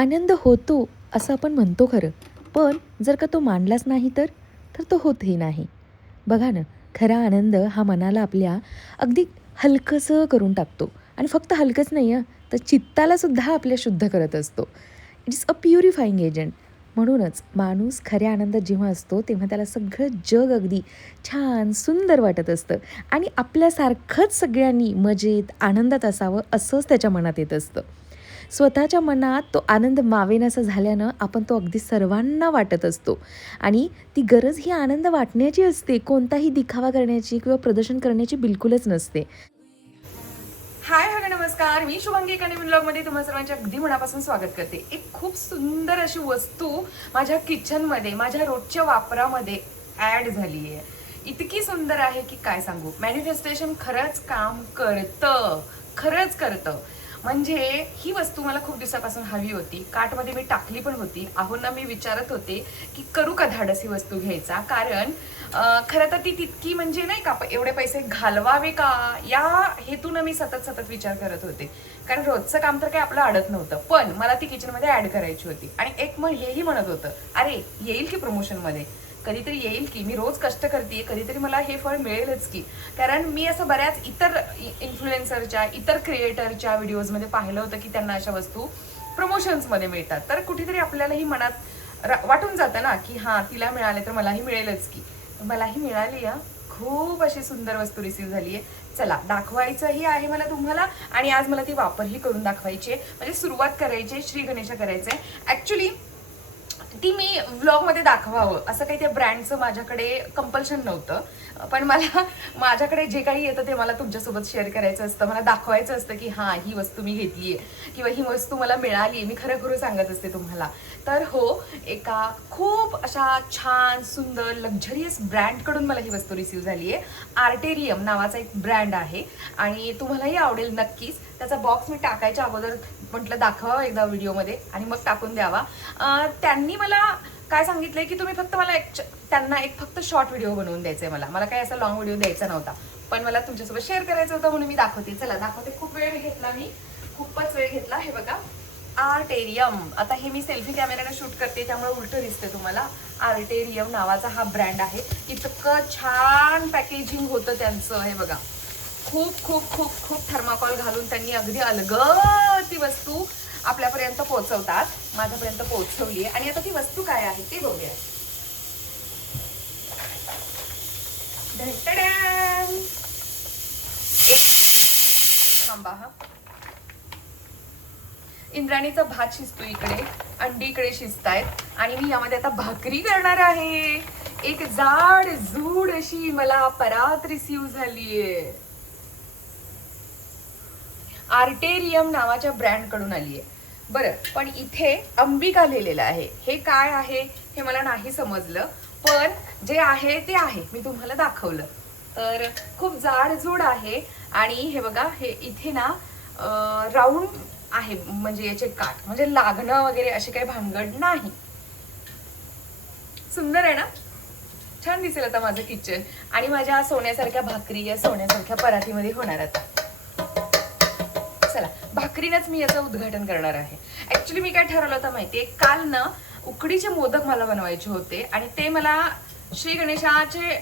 आनंद होतो असं आपण म्हणतो खरं, पण जर का तो मानलाच नाही तर तो होतही नाही. बघा ना, खरा आनंद हा मनाला आपल्या अगदी हलकंसं करून टाकतो आणि फक्त हलकंच नाही हं, तर चित्तालासुद्धा आपल्या शुद्ध करत असतो. It's a purifying agent. म्हणूनच माणूस खऱ्या आनंदात जेव्हा असतो, तेव्हा त्याला सगळं जग अगदी छान, सुंदर वाटत असतं आणि आपल्यासारखंच सगळ्यांनी मजेत, आनंदात असावं असंच त्याच्या मनात येत असतं. स्वतःच्या मनात तो आनंद मावेनासा झाल्यानं आपण तो अगदी सर्वांना वाटत असतो आणि ती गरज ही आनंद वाटण्याची असते, कोणताही दिखावा करण्याची किंवा प्रदर्शन करण्याची बिलकुलच नसते. हाय हॅलो नमस्कार, मी शुभांगी एका नवीन ब्लॉगमध्ये तुम्हा सर्वांचे अगदी मनापासून स्वागत करते. एक खूप सुंदर अशी वस्तू माझ्या किचनमध्ये, माझ्या रोजच्या वापरामध्ये ॲड झाली आहे. इतकी सुंदर आहे की काय सांगू. मॅनिफेस्टेशन खरंच काम करतं, खरंच करतं. म्हणजे ही वस्तू मला खूप दिवसापासून हवी होती. कार्टमध्ये मी टाकली पण होती. आहोंना मी विचारत होते की करू का धाडस ही वस्तू घ्यायचा, कारण खरं तर ती तितकी म्हणजे नाही का एवढे पैसे घालवावे का या हेतून मी सतत सतत विचार करत होते. कारण रोजचं काम तर काही आपलं अडत नव्हतं, पण मला ती किचनमध्ये ऍड करायची होती. आणि एक मग हेही म्हणत होतं, अरे येईल की प्रमोशनमध्ये, कधीतरी येईल की, मी रोज कष्ट करते, कधीतरी मला हे फळ मिळेलच की. कारण मी असं बऱ्याच इतर इन्फ्लुएन्सरच्या, इतर क्रिएटरच्या व्हिडिओजमध्ये पाहिलं होतं की त्यांना अशा वस्तू प्रमोशन्समध्ये मिळतात. तर कुठेतरी आपल्यालाही मनात वाटून जातं ना की हां, तिला मिळाले तर मलाही मिळेलच की. मलाही मिळाली या खूप अशी सुंदर वस्तू रिसीव्ह झाली आहे. चला, दाखवायचंही आहे मला तुम्हाला आणि आज मला ती वापरही करून दाखवायची आहे. म्हणजे सुरुवात करायची आहे, श्री गणेशा करायचं आहे. ॲक्च्युली ती मी व्लॉगमध्ये दाखवावं असं काही त्या ब्रँडचं माझ्याकडे कंपल्शन नव्हतं, पण मला माझ्याकडे जे काही येतं ते मला तुमच्यासोबत शेअर करायचं असतं. मला दाखवायचं असतं की हां, ही वस्तू मी घेतली आहे किंवा ही वस्तू मला मिळाली आहे. मी खरं खरं सांगत असते तुम्हाला. तर हो, एका खूप अशा छान सुंदर लक्झरियस ब्रँडकडून मला ही वस्तू रिसीव्ह झाली आहे. आर्टेरियम नावाचा एक ब्रँड आहे आणि तुम्हालाही आवडेल नक्कीच. त्याचा बॉक्स मी टाकायच्या अगोदर म्हटलं दाखवावं एकदा व्हिडिओमध्ये आणि मग टाकून द्यावा. त्यांनी मला काय सांगितलंय की तुम्ही फक्त मला त्यांना एक फक्त शॉर्ट व्हिडिओ बनवून द्यायचा आहे. मला काही असा लॉंग व्हिडिओ द्यायचा नव्हता, पण मला तुमच्यासोबत शेअर करायचं होतं म्हणून मी दाखवते. चला दाखवते. खूप वेळ घेतला मी, खूपच वेळ घेतला. हे बघा, आर्टेरियम. आता हे मी सेल्फी कॅमेऱ्याने शूट करते त्यामुळे उलट दिसते तुम्हाला. आर्टेरियम नावाचा हा ब्रँड आहे. इतकं छान पॅकेजिंग होतं त्यांचं. हे बघा, खूप खूप खूप खूप थर्माकॉल घालून त्यांनी अगदी अलगद ती वस्तू आपल्यापर्यंत पोहोचवतात. माझ्यापर्यंत पोहोचवली आहे. आणि आता ती वस्तू काय आहे ते बघूया. धडधडन. एक थांबा हा. इंद्राणीचा भात शिजतो इकडे, अंडी इकडे शिजतायत आणि मी यामध्ये आता भाकरी करणार आहे. एक जाड जूड अशी मला परात रिसीव्ह झालीये. आर्टेरियम नावाच्या ब्रँड कडून आली आहे. बरं, पण इथे अंबिका लिहिलेलं आहे. हे काय आहे हे मला नाही समजलं, पण जे आहे ते आहे, मी तुम्हाला दाखवलं. तर खूप जाडजूड आहे आणि हे बघा, हे इथे ना राऊंड आहे, म्हणजे याचे काठ, म्हणजे लागणं वगैरे अशी काही भानगड नाही. सुंदर आहे ना. छान दिसेल आता माझं किचन आणि माझ्या सोन्यासारख्या भाकरी या सोन्यासारख्या परातीमध्ये होणार आता. चला, भाकरीनंच मी याचं उद्घाटन करणार आहे. ऍक्च्युली मी काय ठरवलं होतं माहितीये, काल ना उकडीचे मोदक मला बनवायचे होते आणि ते मला श्री गणेशाचे,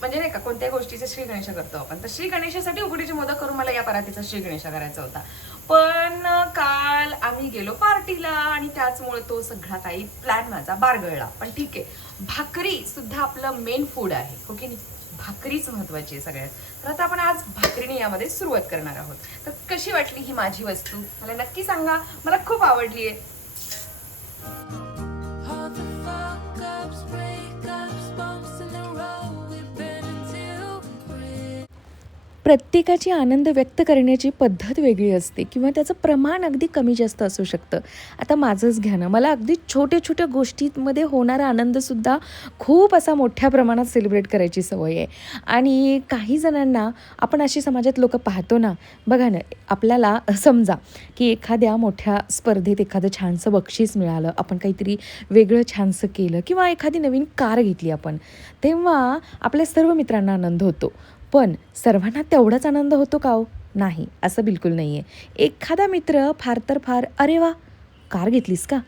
म्हणजे नाही का कोणत्या गोष्टीचे श्री गणेशा करतो आपण, तर श्री गणेशासाठी उकडीचे मोदक करून मला या परातीचा श्री गणेशा करायचा होता. पण काल आम्ही गेलो पार्टीला आणि त्याचमुळे तो सगळा काही प्लॅन माझा बारगळला. पण ठीक आहे, भाकरी सुद्धा आपलं मेन फूड आहे, हो की नाही. भाकरीच महत्वाची आहे सगळ्यात. तर आता आपण आज भाकरीने यामध्ये सुरुवात करणार आहोत. तर कशी वाटली ही माझी वस्तू मला नक्की सांगा. मला खूप आवडली आहे. प्रत्येकाची आनंद व्यक्त करण्याची पद्धत वेगळी असते किंवा त्याचं प्रमाण अगदी कमी जास्त असू शकतं. आता माझंच घ्या ना, मला अगदी छोट्या-छोट्या गोष्टींमध्ये होणारा आनंदसुद्धा खूप असा मोठ्या प्रमाणात सेलिब्रेट करायची सवय आहे. आणि काही जणांना आपण अशी समाजात लोकं पाहतो ना, बघा ना, आपल्याला समजा की एखाद्या मोठ्या स्पर्धेत एखादं छानसं बक्षीस मिळालं, आपण काहीतरी वेगळं छानसं केलं किंवा एखादी नवीन कार घेतली आपण, तेव्हा आपल्या सर्व मित्रांना आनंद होतो. पण सर्वांना तेवढाच आनंद होतो का हो? नाही, असं बिलकुल नाही आहे. एखादा मित्र फार तर फार, "अरे वाह! कार घेतलीस का,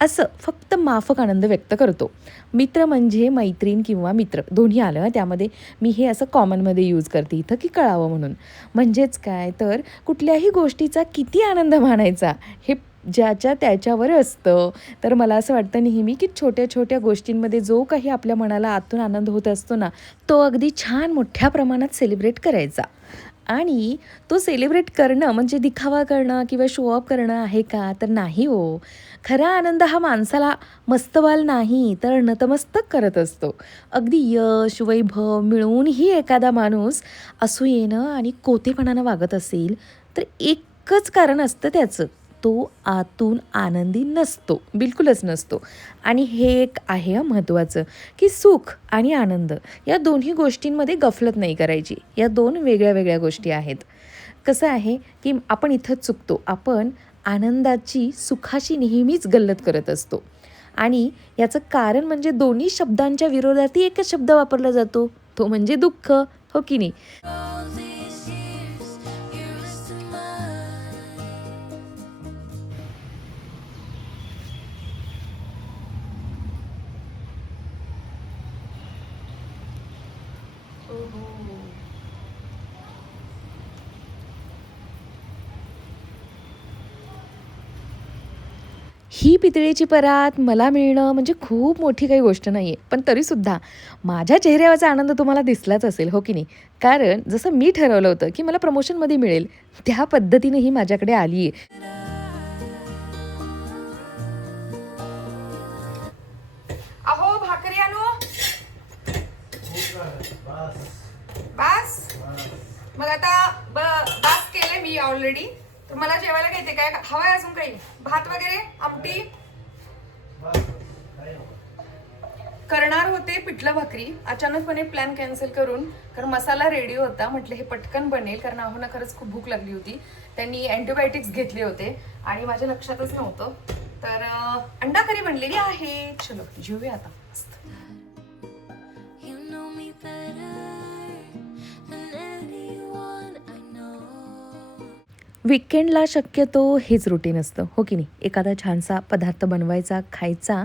असं फक्त माफक आनंद व्यक्त करतो. मित्र म्हणजे मैत्रीण किंवा मित्र दोन्ही आलं त्यामध्ये. मी हे असं कॉमनमध्ये यूज करते इथं की कळावं म्हणून. म्हणजेच काय तर कुठल्याही गोष्टीचा किती आनंद मानायचा हे ज्याच्या त्याच्यावर असतं. तर मला असं वाटतं नेहमी की छोट्या छोट्या गोष्टींमध्ये जो काही आपल्या मनाला आतून आनंद होत असतो ना, तो अगदी छान मोठ्या प्रमाणात सेलिब्रेट करायचा. आणि तो सेलिब्रेट करणं म्हणजे दिखावा करणं किंवा शो ऑफ करणं आहे का, तर नाही हो. खरा आनंद हा माणसाला मस्तवाल नाही तर नतमस्तक करत असतो. अगदी यश वैभव मिळवूनही एखादा माणूस असूयेनं आणि कोतेपणानं वागत असेल तर एकच कारण असतं त्याचं, तो आतून आनंदी नसतो, बिलकुलच नसतो. आणि हे एक आहे महत्त्वाचं की सुख आणि आनंद या दोन्ही गोष्टींमध्ये गफलत नाही करायची. या दोन वेगळ्या वेगळ्या गोष्टी आहेत. कसं आहे की आपण इथंच चुकतो. आपण आनंदाची सुखाशी नेहमीच गल्लत करत असतो. आणि याचं कारण म्हणजे दोन्ही शब्दांच्या विरोधातही एकच शब्द वापरला जातो, तो म्हणजे दुःख. हो की नाही? All these years, you're wasting mine. ही पितळेची परात मला मिळणं म्हणजे खूप मोठी काही गोष्ट नाही आहे. पण तरीसुद्धा माझ्या चेहऱ्यावरचा आनंद तुम्हाला दिसलाच असेल, हो की नाही? कारण जसं मी ठरवलं होतं की मला प्रमोशनमध्ये मिळेल, त्या पद्धतीने ही माझ्याकडे आली आहे. अहो भाकरी आणू. बास मग आता बास केले मी ऑलरेडी. तर मला जेवायला घेते काय हवंय अजून काही भात वगैरे आमटी करणार होते. पिठलं भाकरी अचानकपणे प्लॅन कॅन्सल करून, कारण मसाला रेडी होता. म्हटलं हे पटकन बनेल कारण आहोना खरंच खूप भूक लागली होती. त्यांनी अँटीबायोटिक्स घेतले होते आणि माझ्या लक्षातच नव्हतं. तर अंडा करी बनलेली आहे. चलो जेवूया आता. मस्त. You know me better than anyone I know. वीकेंडला शक्यतो हेच रुटीन असतं, हो की नाही? एखादा छानसा पदार्थ बनवायचा, खायचा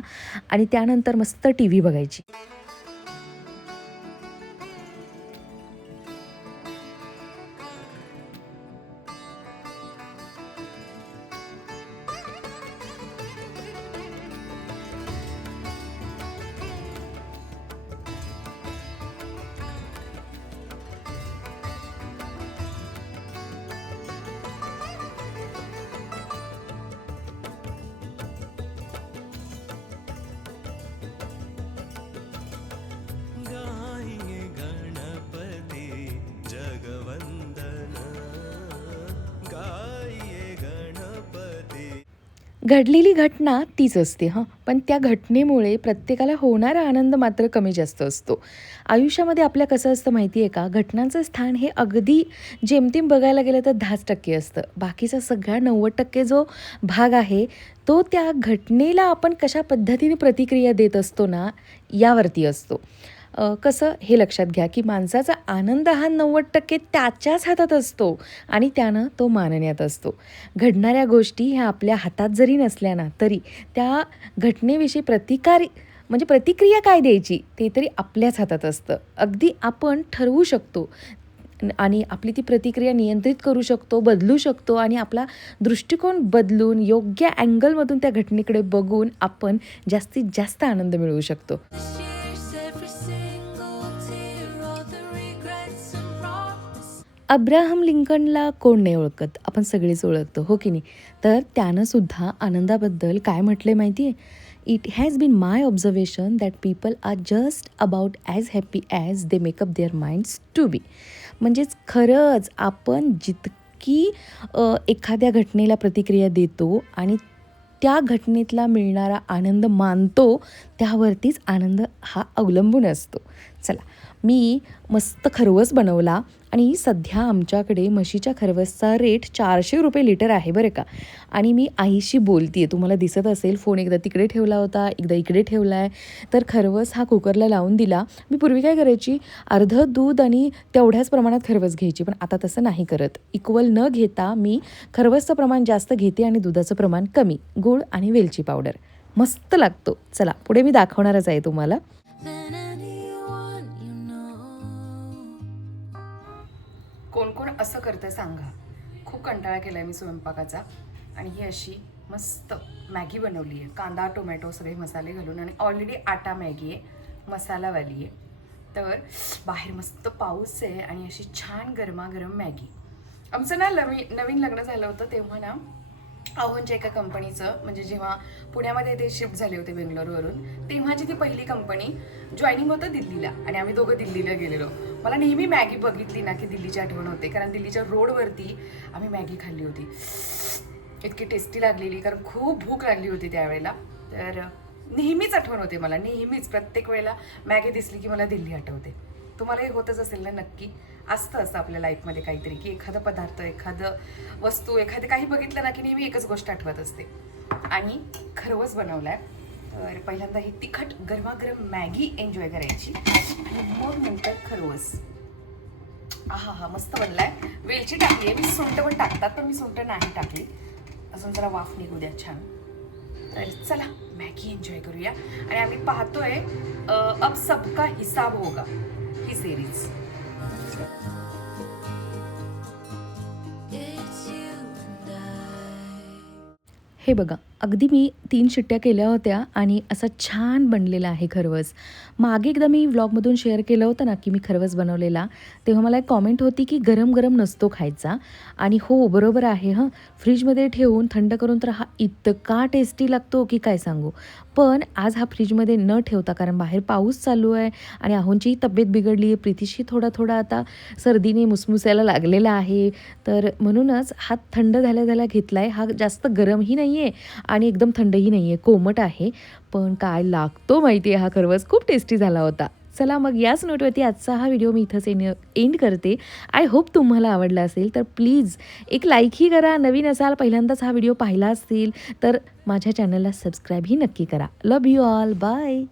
आणि त्यानंतर मस्त टी व्ही बघायची. गाये गणपती जगवंदन गाये गणपती. घडलेली घटना तीच असते हां, पण त्या घटनेमुळे प्रत्येकाला होणारा आनंद मात्र कमी जास्त असतो. आयुष्यामध्ये आपल्या कसं असतं माहिती आहे का, घटनांचं स्थान हे अगदी जेमतेम बघायला गेलं तर 10% असतं. बाकीचा सगळा 90% जो भाग आहे तो त्या घटनेला आपण कशा पद्धतीने प्रतिक्रिया देत असतो ना, यावरती असतो. कसं हे लक्षात घ्या की माणसाचा आनंद हा 90% त्याच्याच हातात असतो आणि त्यानं तो मानण्यात असतो. घडणाऱ्या गोष्टी ह्या आपल्या हातात जरी नसल्या ना, तरी त्या घटनेविषयी म्हणजे प्रतिक्रिया काय द्यायची ते तरी आपल्याच हातात असतं. अगदी आपण ठरवू शकतो आणि आपली ती प्रतिक्रिया नियंत्रित करू शकतो, बदलू शकतो आणि आपला दृष्टिकोन बदलून योग्य अँगलमधून त्या घटनेकडे बघून आपण जास्तीत जास्त आनंद मिळवू शकतो. This year's every single tear, all the regrets and promises. Abraham लिंकनला कोण नाही ओळखत, आपण सगळेच ओळखतो, हो की नाही? तर त्यानं सुद्धा आनंदाबद्दल काय म्हटले माहिती आहे? It has been my observation that people are just about as happy as they make up their minds to be. म्हणजेच खरंच आपण जितकी एखाद्या घटनेला प्रतिक्रिया देतो आणि त्या घटनेतला मिळणारा आनंद मानतो, त्यावरतीच आनंद हा अवलंबून असतो. चला, मी मस्त खरवस बनवला आणि सध्या आमच्याकडे म्हशीच्या खरवसचा रेट 400 रुपये लिटर आहे बरं का. आणि मी आईशी बोलते आहे, तुम्हाला दिसत असेल फोन एकदा तिकडे ठेवला होता, एकदा इकडे ठेवला आहे. तर खरवस हा कुकरला लावून दिला. मी पूर्वी काय करायची, अर्धं दूध आणि तेवढ्याच प्रमाणात खरवस घ्यायची, पण आता तसं नाही करत. इक्वल न घेता मी खरवसचं प्रमाण जास्त घेते आणि दुधाचं प्रमाण कमी, गूळ आणि वेलची पावडर. मस्त लागतो. चला पुढे मी दाखवणारच आहे तुम्हाला. than anyone you know. कोण कोण असं करतं सांगा. खूप कंटाळा केला आहे मी स्वयंपाकाचा आणि ही अशी मस्त मॅगी बनवली आहे. कांदा टोमॅटो सगळे मसाले घालून आणि ऑलरेडी आटा मॅगी आहे, मसालावाली आहे. तर बाहेर मस्त पाऊस आहे आणि अशी छान गरमागरम मॅगी. आमचं ना नवीन लग्न झालं होतं तेव्हा ना अहोंच्या एका कंपनीचं, म्हणजे जेव्हा पुण्यामध्ये ते शिफ्ट झाले होते बेंगलोरवरून, तेव्हाची ती पहिली कंपनी जॉईनिंग होतं दिल्लीला आणि आम्ही दोघं दिल्लीला गेलेलो. मला नेहमी मॅगी बघितली ना की दिल्लीची आठवण होते, कारण दिल्लीच्या रोडवरती आम्ही मॅगी खाल्ली होती. इतकी टेस्टी लागलेली, कारण खूप भूक लागली होती त्यावेळेला. तर नेहमीच आठवण होते मला, नेहमीच प्रत्येक वेळेला मॅगी दिसली की मला दिल्ली आठवते. तुम्हालाही होतच असेल ना नक्की. असतं आपल्या लाईफमध्ये काहीतरी, की एखादा पदार्थ, एखादं वस्तू, एखादं काही बघितलं ना की नेहमी एकच गोष्ट आठवत असते. आणि खरवस बनवला आहे. तर पहिल्यांदा ही तिखट गरमागरम मॅगी एन्जॉय करायची आणि मग नंतर खरवस. आहा हा मस्त बनला आहे. वेलची टाकली आहे, मी सुंठ पण टाकतात पण मी सुंठ नाही टाकली. अजून जरा वाफ निघू द्या छान. तर चला मॅगी एन्जॉय करूया. आणि आम्ही पाहतोय अब सबका हिसाब होगा ही series. It's you and I. हे बघा, अगदी मी 3 शिट्ट्या केल्या होत्या आणि असा छान बनलेला आहे खरवस. मागे एकदा मी व्लॉगमधून शेअर केलं होतं ना की मी खरवस बनवलेला, तेव्हा मला एक कॉमेंट होती की गरम गरम नसतो खायचा. आणि हो बरोबर आहे हं, फ्रीजमध्ये ठेवून थंड करून तर हा इतका टेस्टी लागतो की काय सांगू. पण आज हा फ्रीजमध्ये न ठेवता, कारण बाहेर पाऊस चालू आहे आणि आहोंचीही तब्येत बिघडली आहे, प्रीतीशी थोडा थोडा आता सर्दीने मुसमुसायला लागलेला आहे. तर म्हणूनच हा थंड झाल्या झाल्या घेतला आहे. हा जास्त गरमही नाही आहे आणि एकदम थंडही नाही आहे, कोमट आहे. पण काय लागतो माहिती आहे हा खरवस, खूप टेस्टी झाला होता. चला मग याच नोटवरती आजचा हा व्हिडिओ मी इथंच एंड करते. आय होप तुम्हाला आवडला असेल तर प्लीज एक लाईकही करा. नवीन असाल, पहिल्यांदाच हा व्हिडिओ पाहिला असेल तर माझ्या चॅनलला सबस्क्राईबही नक्की करा. Love you all, bye.